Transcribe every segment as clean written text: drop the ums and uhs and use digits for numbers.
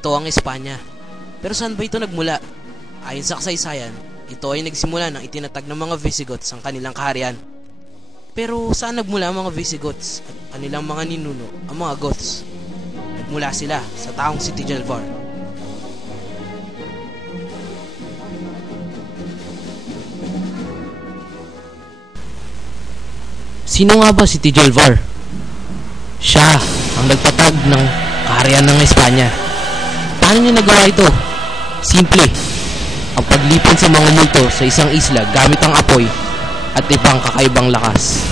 ito ang Espanya. Pero saan ba ito nagmula? Ayon sa kasaysayan, ito ay nagsimula nang itinatag ng mga Visigoths ang kanilang kaharian. Pero saan nagmula ang mga Visigoths at kanilang mga ninuno, ang mga Goths? Nagmula sila sa taong si Tigelvar. Sino nga ba si Tigelvar? Siya ang nagtatag ng kaharian ng Espanya. Paano niya nagawa ito? Simple. Ang paglipon sa mga multo sa isang isla gamit ang apoy at ibang kakaibang lakas.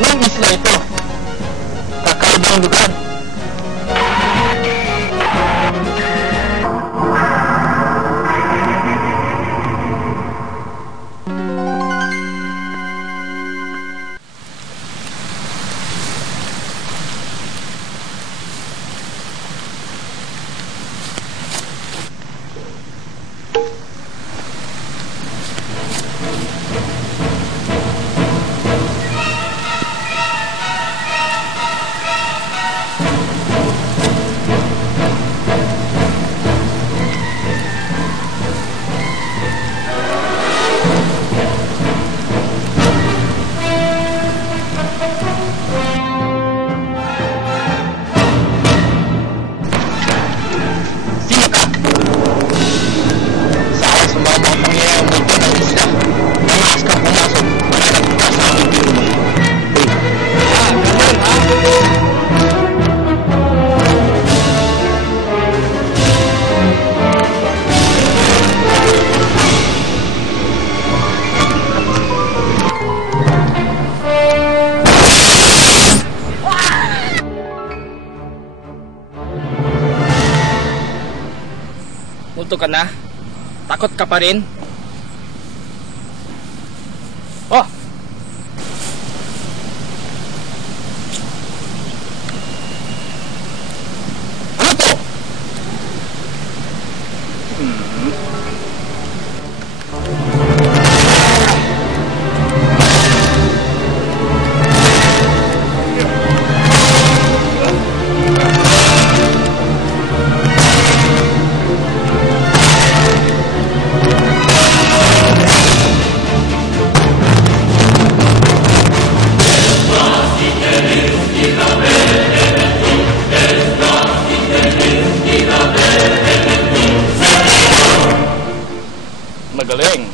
Anong isla ito? Kakaibang lugar. Multo ka na? Takot ka pa rin? Oh! Ano to? Magaling.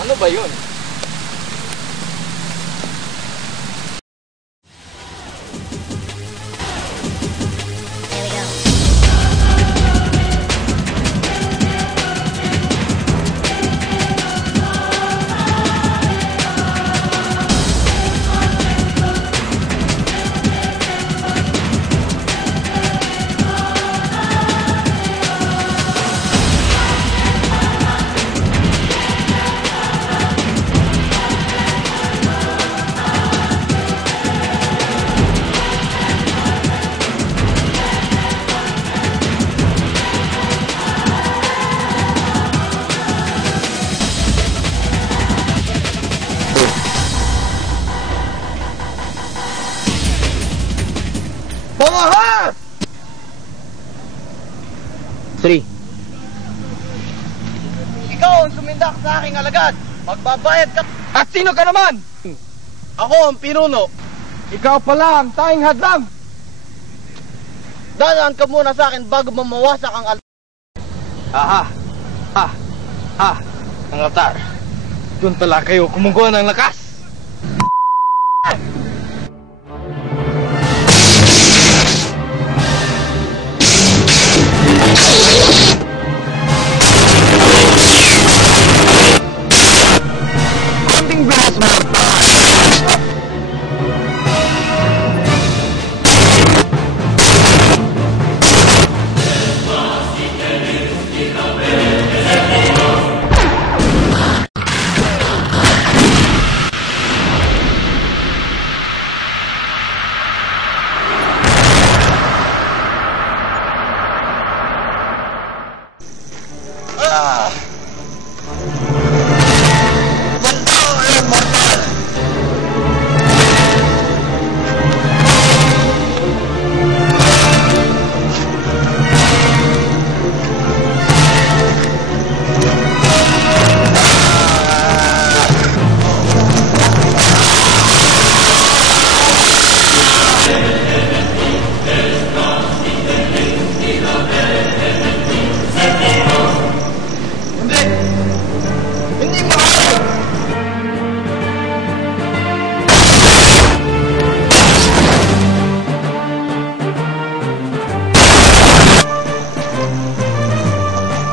Ano ba yun? Pangahas! 3. Ikaw ang sumindak sa aking alagad. Magbabayad ka. At sino ka naman? Ako ang pinuno. Ikaw pala ang tanging hadlang. Dadaan ka muna sa akin bago mamawasak ang altar. Aha. Ang altar. Doon pala kayo kumukuha ng lakas. Ang bilis mo!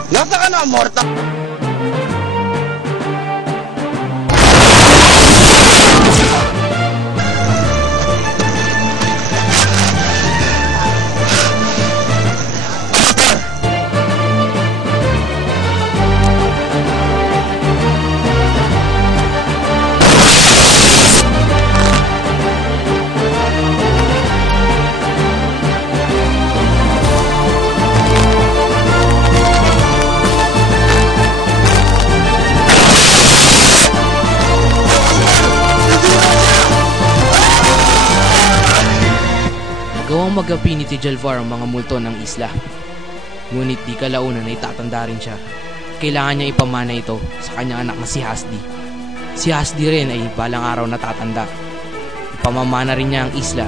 Nasa ka na, Morta? Gawang magapi ni Tijalvar ang mga multo ng isla. Ngunit di kalaunan ay tatanda rin siya. Kailangan niya ipamana ito sa kanyang anak na si Hasdi. Si Hasdi rin ay balang araw natatanda. Ipamamana rin niya ang isla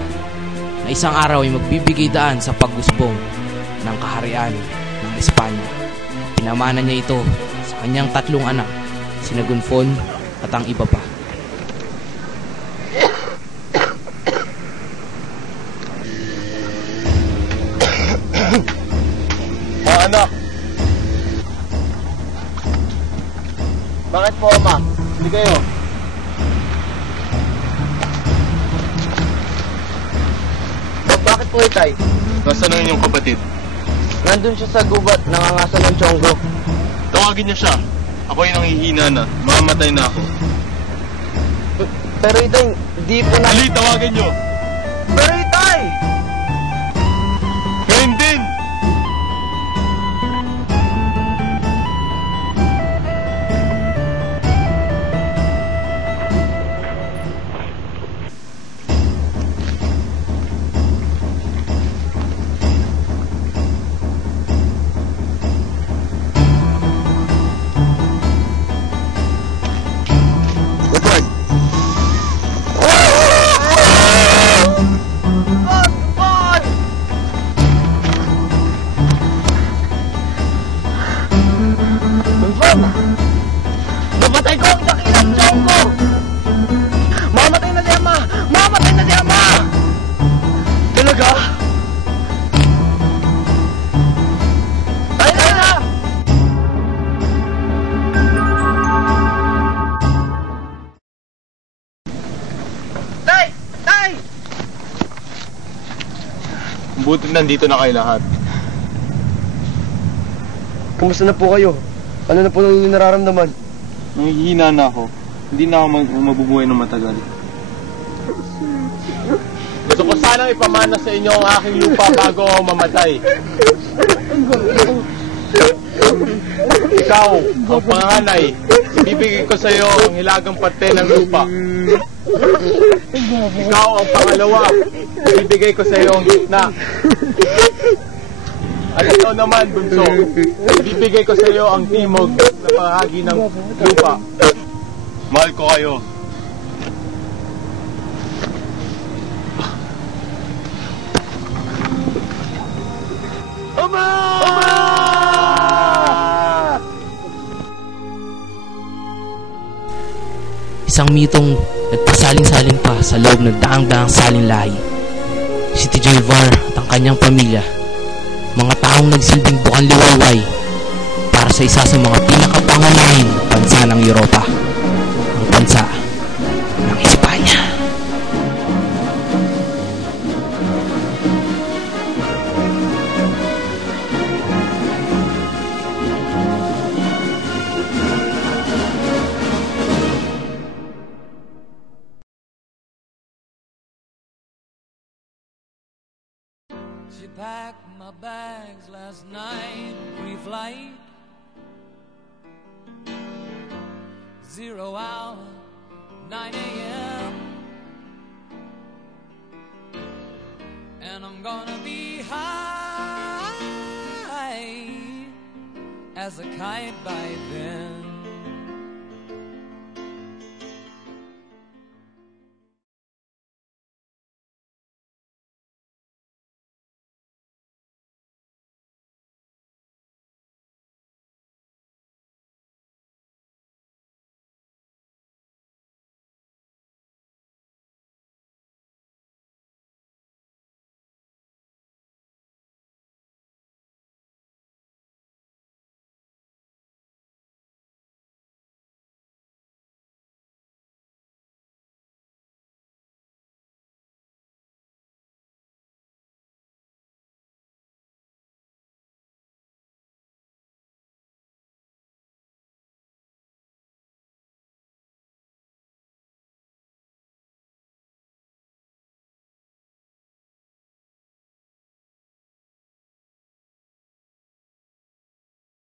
na isang araw ay magbibigay daan sa pagusbong ng kaharian ng Espanya. Pinamana niya ito sa kanyang tatlong anak, sina Gunfon at ang iba pa. Anak! Bakit po, Ma? Hindi kayo. Bakit po, Itay? Nasaan ang inyong kapatid? Nandun siya sa gubat, nangangasa ng tiyonggo. Tawagin niya siya. Ako ay nanghihina na. Mamamatay na ako. Pero Itay, di po na... Dali, tawagin niyo! Pero Itay! Ngayon din! Mamatay ko ang dakilang tiyonggo! Mamatay na si Ama! Mamatay na si Ama! Talaga? Tayo na! Tay! Tay! Buti nandito na kayo lahat. Kumusta na po kayo? Ano na po nararamdaman? Nanghihina na ako. Hindi na ako mabubuhay ng matagal. Gusto ko sanang ipamana sa inyo ang aking lupa bago ako mamatay. Ikaw, ang panganay, ibibigay ko sa iyo ang hilagang parte ng lupa. Ikaw, ang pangalawa, ibibigay ko sa iyo ang gitna. At ikaw naman, bunso, ibibigay ko sa iyo ang timog na bahagi ng lupa. Mahal ko kayo. Ama! Ama! Isang mitong nagpasalin-salin pa sa loob ng daang-daang salin lahi. Si Tijalvar at ang kanyang pamilya, mga taong nagsilbing bukang liwayway para sa isa sa mga pinakapangunahing bansa ng Europa, ang bansa She packed my bags last night, pre-flight, 0 hour, 9 a.m. And I'm gonna be high as a kite by then.